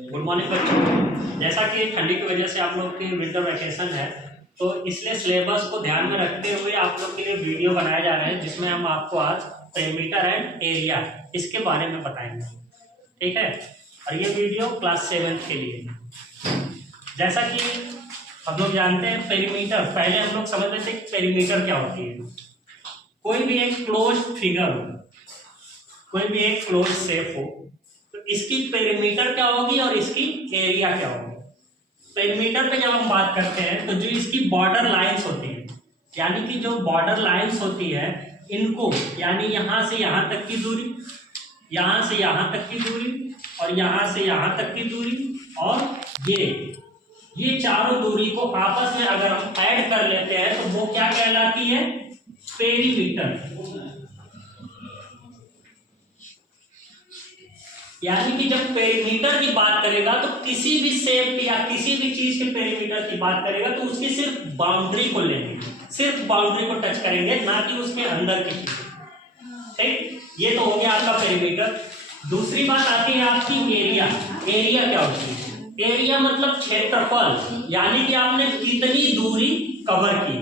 Good morning बच्चों। जैसा कि ठंडी की वजह से आप लोग की विंटर वैकेशन है, तो इसलिए सिलेबस को ध्यान में रखते हुए आप लोग के लिए वीडियो बनाए जा रहे हैं, जिसमें हम आपको आज पेरीमीटर एंड एरिया इसके बारे में बताएंगे। ठीक है, और ये वीडियो क्लास 7 के लिए। जैसा कि हम लोग जानते हैं पेरीमीटर, पहले हम लोग समझते थे कि पेरीमीटर क्या होती है। कोई भी एक क्लोज फिगर हो, कोई भी एक क्लोज शेप हो, तो इसकी पेरीमीटर क्या होगी और इसकी एरिया क्या होगी। पेरीमीटर पे जब हम बात करते हैं तो जो इसकी बॉर्डर लाइंस होती है, यानी कि जो बॉर्डर लाइंस होती है इनको, यानी यहां से यहां तक की दूरी, यहां से यहां तक की दूरी, और यहां से यहां तक की दूरी, और ये चारों दूरी को आपस में अगर हम ऐड कर लेते हैं तो वो क्या कहलाती है, पेरीमीटर। यानी कि जब पेरीमीटर की बात करेगा तो किसी भी शेप या किसी भी चीज के पेरीमीटर की बात करेगा तो उसकी सिर्फ बाउंड्री को लेंगे, सिर्फ बाउंड्री को टच करेंगे, ना कि उसके अंदर की चीज। ठीक, ये तो हो गया आपका पेरीमीटर। दूसरी बात आती है आपकी एरिया। एरिया क्या होती है? एरिया मतलब क्षेत्रफल, यानी कि आपने कितनी दूरी कवर की।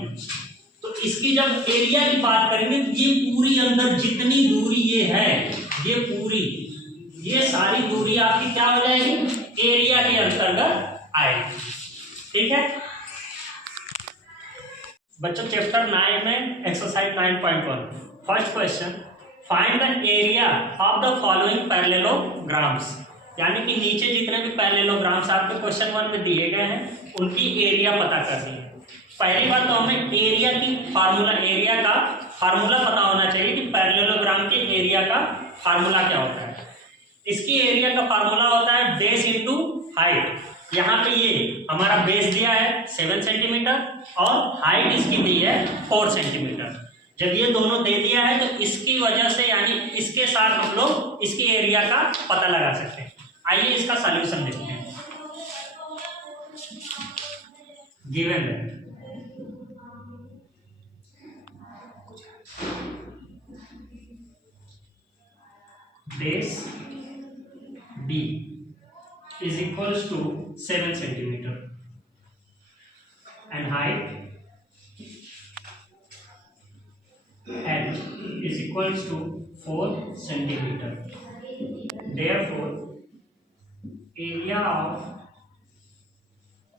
तो इसकी जब एरिया की बात करेंगे, ये पूरी अंदर जितनी दूरी ये है, ये पूरी, ये सारी दूरी आपकी क्या हो जाएगी, एरिया के अंतर्गत आएगी। ठीक है बच्चों, चैप्टर 9 में exercise 9.1 first question, find the area of the following parallelograms. यानी कि नीचे जितने भी पैरेललोग्राम्स आपके क्वेश्चन 1 में दिए गए हैं उनकी एरिया पता करनी है। पहली बात तो हमें एरिया की फार्मूला, एरिया का फार्मूला पता होना चाहिए कि पैरेललोग्राम के एरिया का फार्मूला क्या होता है। इसकी एरिया का फार्मूला होता है बेस इंटू हाइट। यहाँ पे ये हमारा बेस दिया है 7 सेंटीमीटर और हाइट इसकी दी है 4 सेंटीमीटर। जब ये दोनों दे दिया है तो इसकी वजह से, यानी इसके साथ हम लोग इसकी एरिया का पता लगा सकते हैं। आइए इसका सॉल्यूशन देखते हैं। गिवन है base B is equals to 7 centimeter and height H is equals to 4 centimeter. Therefore, area of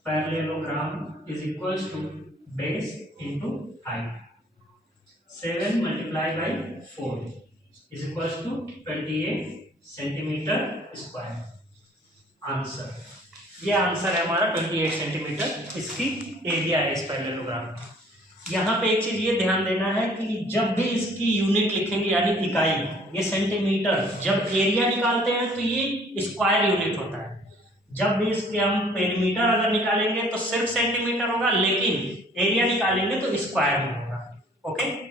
parallelogram is equals to base into height. 7 multiplied by 4 is equals to 28 centimetre square. Answer, ये answer है हमारा 28 centimetre इसकी area है इस parallelogram. यहाँ पे एक चीज ये ध्यान देना है कि जब भी इसकी यूनिट लिखेंगे, यानी इकाई, ये सेंटीमीटर, जब एरिया निकालते हैं तो ये स्क्वायर यूनिट होता है। जब भी इसके हम पेरीमीटर अगर निकालेंगे तो सिर्फ सेंटीमीटर होगा, लेकिन एरिया निकालेंगे तो स्क्वायर में होगा। ओके।